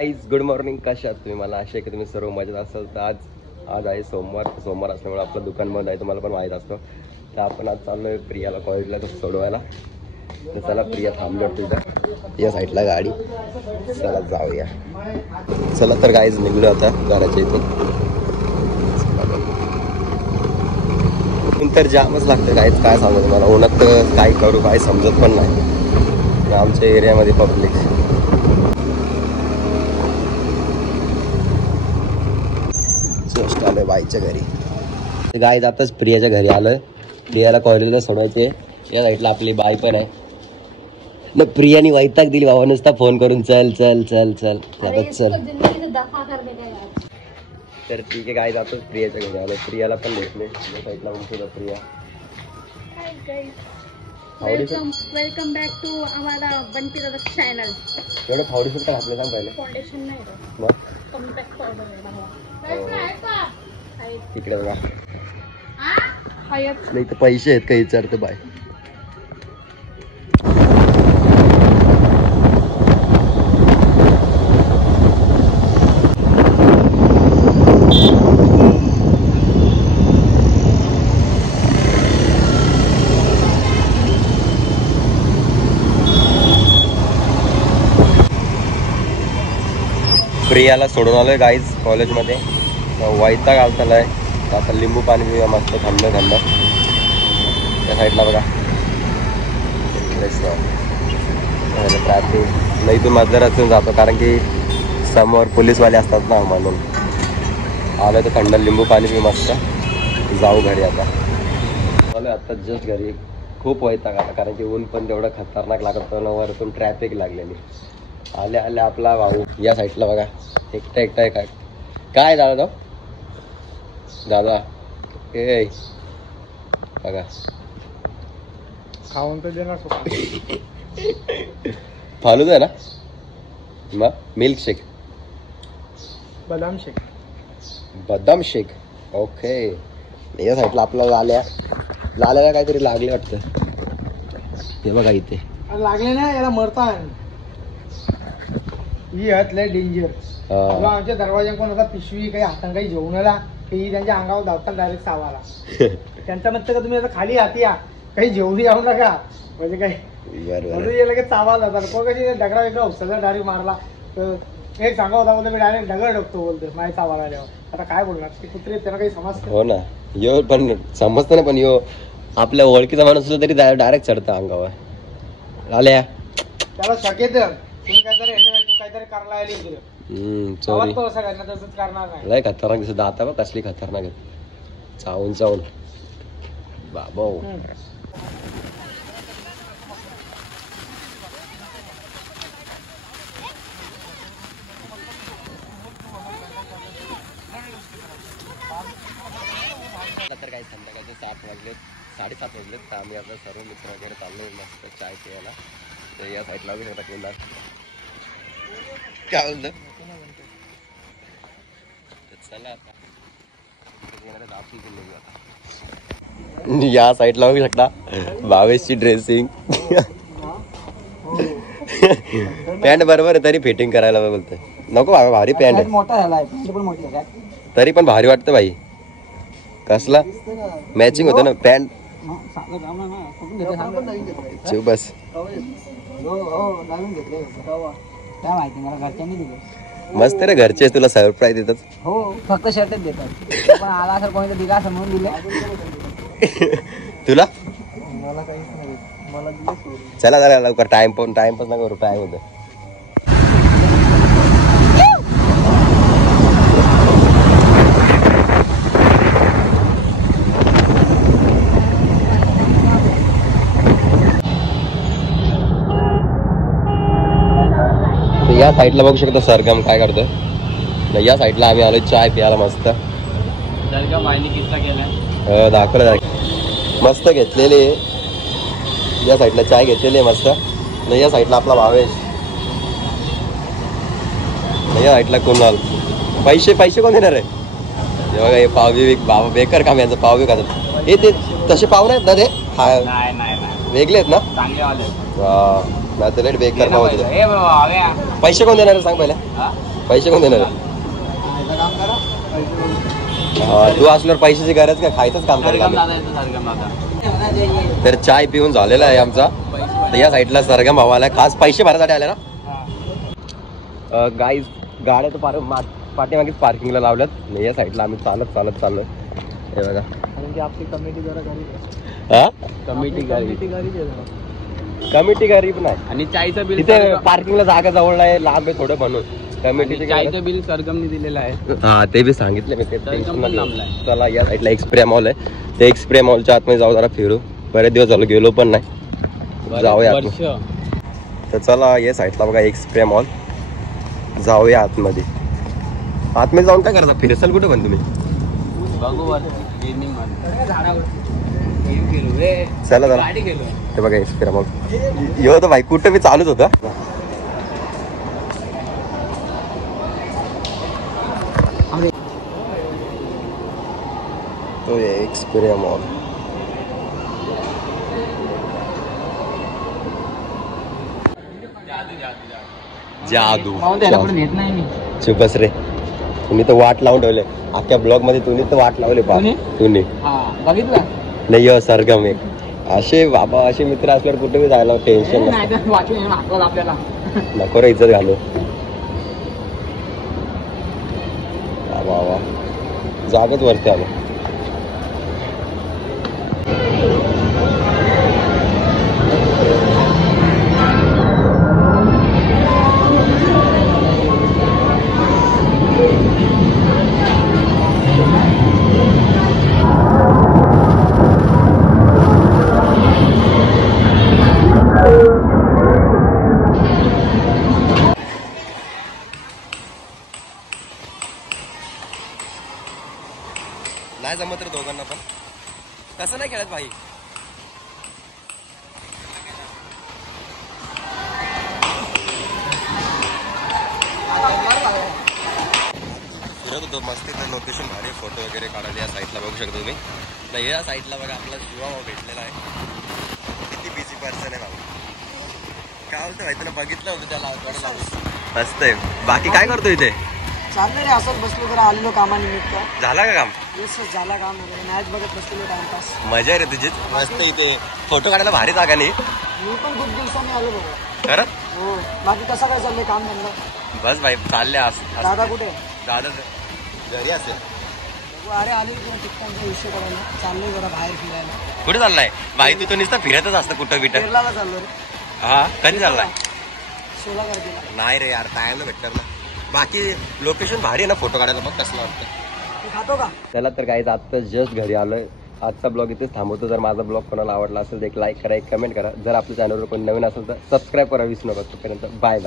Guys good morning. कशा आहात तुम्ही? मला आशा आहे की तुम्ही सर्व मजेत असाल. तर आज आहे सोमवार असल्यामुळे आपलं दुकान बंद आहे, तुम्हाला पण माहीत असतं. तर आपण आज चाललो आहे प्रियाला कॉलेजला सोडवायला. तर चला, प्रिया थांबलो तिथं या साईडला गाडी. चला जाऊया. चला तर गाईज निघलो आता घराच्या इथून. तर जामच लागतं गाईज, काय सांगू तुम्हाला. उन्हात काय करू काय समजत पण नाही आमच्या एरियामध्ये पब्लिक. जस्ट आलोय बाईच्या घरी. गाईज आताच प्रियाच्या घरी आलोय. प्रियाला कॉलेजला सोडायचे. या साईडला आपली बाई पण आहे ना. प्रियाने वैताग दिली बाबा, नुसता फोन करून चल चल चल चल चल. तर ठीक आहे गाईज, आताच प्रियाच्या घरी आलोय. प्रियाला पण भेटले. या साईडला पण सुद्धा प्रिया. वेलकम बॅक टू आम्हाला बंटी दादा चॅनल. एवढं फाउंडेशन काय घातलं सांग पहिले. फाउंडेशन नाही मग कॉम्पॅक्ट पावडर तिकडे बघा. नाही तर पैसे आहेत काही विचारते बाय. प्रियाला सोडून आलोय गाईज कॉलेजमध्ये. वैताग आलताय. आता लिंबू पाणी पिऊया मस्त थंड थंड. त्या साईडला बघा ट्रॅफिक. नाही तू मध्यरातून जातो कारण की समोर पोलीसवाले असतात ना, म्हणून आलं तर थंड लिंबू पाणी पिऊ मस्त. जाऊ घरी आता. आलो आता जस्ट घरी. खूप वैताग आला कारण की ऊन पण तेवढं खतरनाक लागत ना, वरतून ट्रॅफिक लागलेली. आले आले आपला भाऊ या साईडला बघा. एकटा आहे काय दादा तो दादा ए बघा खाऊन तर देणार. फालूदा आहे ना. मग मिल्क शेक, बदाम शेक. बदाम शेक. ओके. या साईडला आपल्याला लाल्याला काहीतरी लागले वाटतं. हे बघा इथे लागले ना, याला मरता. ही हात लय डेंजर. आमच्या दरवाजा कोण होता पिशवी काही हातान काही जेवण आला की त्यांच्या अंगावर धावतात डायरेक्ट सावाला. त्यांचा म्हणतं का तुम्ही आता खाली हाती या, काही जेवणी येऊ नका म्हणजे काही लगेच चावाला जातात. कोण कशी दगडा वेगळा उचलला डायरेक्ट मारला तर एक सांगा होता बोलतो मी डायरेक्ट दगड टाकतो बोलतो माझ्या चावाला आल्यावर. आता काय बोलणार ते कुत्रे, त्यांना काही समजतं. हो ना. यो पण समजतं ना, पण यो आपल्या ओळखीचा माणूस असला तरी डायरेक्ट चढतं अंगावर. आल्या त्याला शक्यत तुम्ही काहीतरी तू काहीतरी करायला आली इकडे. सॉरी तो असं करणार, तसंच करणार नाही. लय खतरनाक दिसत. आता बघ कसली खतरनाक आहे. चावून बाबा. तर काही संध्याकाळचे 7 वाजलेत, 7:30 वाजलेत. तर आम्ही आपल्या सर्व मित्र वगैरे चाललोय मस्त चाय प्यायला. तर या साईडला बी शकता केंद्रात काय बोलतं. चला आता या साईडला बघू शकता भावेशची ड्रेसिंग. पॅन्ट बरोबर आहे तरी फिटिंग करायला बोलतोय. नको बाबा, भारी पॅन्ट आहे. मोठा झाला आहे तरी पण भारी वाटतं भाई. कसला मॅचिंग होतं ना पॅन्ट. बस मस्त रे. घरचे तुला सरप्राईज देतात. हो, फक्त शर्टच देतात. पण आला असेल कोणी तर दिला असं म्हणून दिले तुला. मला काहीच नाही, मला दिले. चला चला लवकर. टाइमपास नका करू. टाइम होतं. या साईडला बघू शकता सरगम काय करतोय. या साईडला आम्ही आलोय चाय प्यायला मस्त. दाखवलं मस्त घेतलेले. या साईडला चाय घेतलेली आहे मस्त. या साईडला आपला भावेश. या साईडला कुणाल. पैसे कोण देणार आहे. हे बघा हे पाव बी बाबा बेकार काम यांचं. पाव बी खातात हे. ते तसे पाव नाहीत ना ते. वेगळे आहेत ना. नाही तर बेकार पाव. पैसे कोण देणार सांग पहिला. पैसे कोण देणार? काम करा पैसे हा, तू असल्यावर पैशाची गरज का, खायचंच काम करायला. तर चाय पिऊन झालेला आहे आमचा. तर या साईडला सरगम भाऊ आलाय, खास पैसे भरायसाठी आले ना. गाईज गाड्या तर पाठीमागेच पार्किंगला लावल्यात. या साईडला आम्ही चालत चाललोय. हे बघा, आपली कमिटी जरा गरीब हा कमिटी गरीब नाही. आणि चायचं बिल तिथे पार्किंगला जागा जवळ नाही, लांब आहे थोडं म्हणून कमिटीचे. चायचं बिल सरगमने दिलेलं आहे. हा, ते बी सांगितलं मी. ते सरगम पण लांबलाय. चला, या साईडला एक्सप्रे मॉल आहे. ते एक्सप्रे मॉलच्या आतमध्ये जाऊ, जरा फिरू. बरेच दिवस झालं गेलो पण नाही, जाऊया आतमध्ये. तर चला, या साईडला बघा एक्सप्रे मॉल, जाऊया आतमध्ये. आतमध्ये जाऊन काय करायचं, फिरसाल कुठे पण तुम्ही? बघू चला जरा. ते बघा एक्सप्रे मॉल. ये होतं भाई, कुठं मी चालूच होतं. तो ये एक्सप्रे मॉल. जादू नेत नाही मी. चुप बस रे, तुम्ही तर वाट लावून ठेवले अख्ख्या ब्लॉग मध्ये. तुम्ही तर वाट लावले कोणी? तुम्ही बघितलं नाही. सरगम एक असे बाबा, असे मित्र असल्यावर कुठे बी जायला टेन्शन वाचून आपल्याला नको रे, इज्जत घालू. वा जागच वरती आलो. नाही जमत रे दोघांना पण. तसं नाही खेळत भाई. फिरत होतो मस्त. इथं लोकेशन भारी, फोटो वगैरे काढायला. या साईडला बघू शकतो तुम्ही. तर या साईडला बघा आपला शिवा भाऊ भेटलेला आहे. किती बिझी पर्सन आहे भाऊ. काय बोलतो भाई, तुला बघितलं होतं त्याला. मस्त आहे. बाकी काय करतो इथे? चाललं रे, असंच बसलो जरा, आलेलो कामानिमित्त. झाला का काम? झाला काम. मॅच बघत बसलेलो, टाइमपास. मजा आहे रे तुझी. मस्त इथे फोटो काढायला भारी जागा नाही. मी पण खूप दिवसांनी आलो बघा. खरं? हो. बाकी कसं काय चाललंय काम धंदा? बस भाई चालले. दादा कुठे? दादा घरी असेल. अरे आले तुला टिकटांचा विषय करायला. चाललोय जरा बाहेर फिरायला. कुठे चाललाय भाई? तू तो नुसतं फिरतच असतं कुठं बिटं. केरळला चाललो रे. हा, कधी चाललाय? 16 तारखेला. नाही रे यार, टाइम भेटणार ना. बाकी लोकेशन भारी आहे ना फोटो काढायला. बघ कसलं वाटतं. तू खातो का? त्याला तर काहीच आता जस्ट घरी आलोय. आजचा ब्लॉग इथेच थांबवतो. जर माझा ब्लॉग कोणाला आवडला असेल तर एक लाईक करा, एक कमेंट करा. जर आपल्या चॅनलवर कोणी नवीन असेल तर सबस्क्राईब करा विसरू नका. तोपर्यंत बाय बाय.